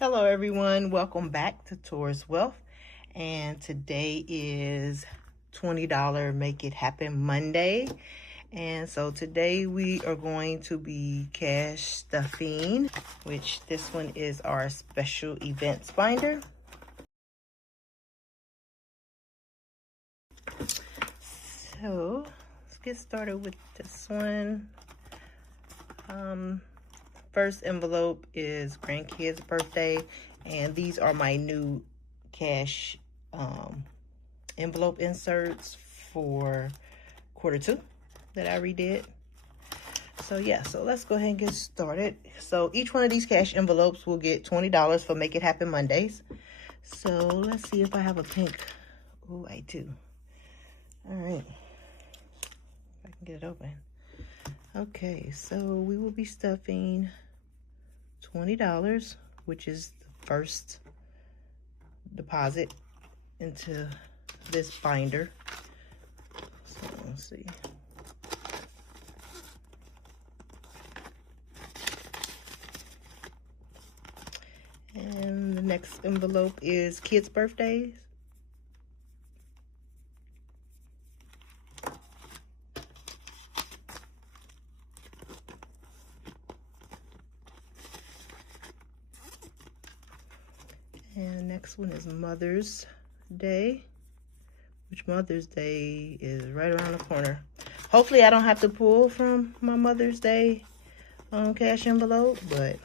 Hello everyone, welcome back to Taurus Wealth, and today is $20 Make It Happen Monday. And so today we are going to be cash stuffing, which this one is our special events binder. So let's get started with this one. First envelope is grandkids' birthday, and these are my new cash envelope inserts for Q2 that I redid. So yeah, so let's go ahead and get started. So each one of these cash envelopes will get $20 for Make It Happen Mondays. So let's see if I have a pink. Oh, I do. All right, if I can get it open. Okay, so we will be stuffing $20, which is the first deposit into this binder. So let's see. And the next envelope is kids' birthdays. And next one is Mother's Day, which Mother's Day is right around the corner. Hopefully I don't have to pull from my Mother's Day cash envelope, but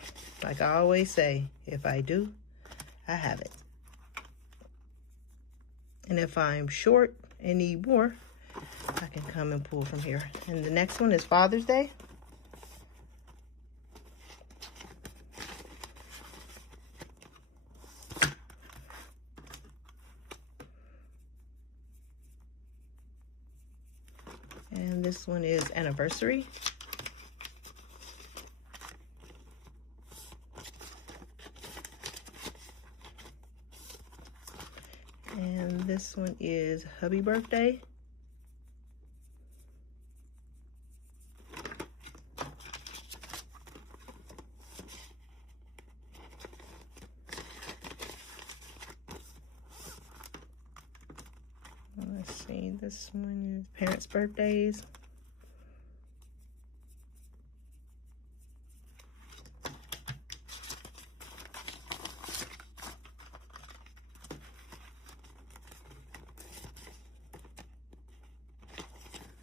like I always say, if I do, I have it. And if I'm short and need more, I can come and pull from here. And the next one is Father's Day. And this one is anniversary. And this one is hubby birthday. Let's see, this one is parents' birthdays.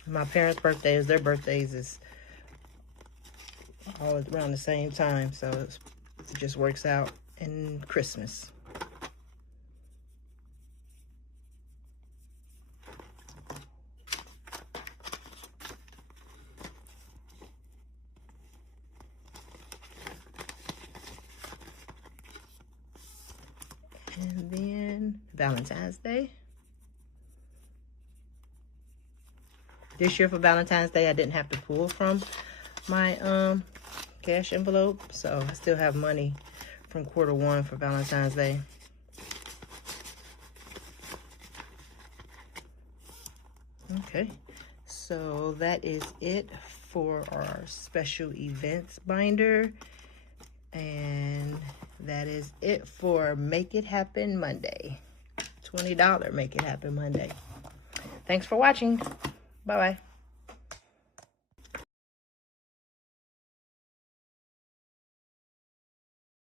My parents' birthdays, their birthdays is all around the same time, so it just works out. And Christmas. And then Valentine's Day. This year for Valentine's Day, I didn't have to pull from my cash envelope, so I still have money from Q1 for Valentine's Day. Okay, so that is it for our special events binder. And that is it for Make It Happen Monday. $20 Make It Happen Monday. Thanks for watching. Bye-bye.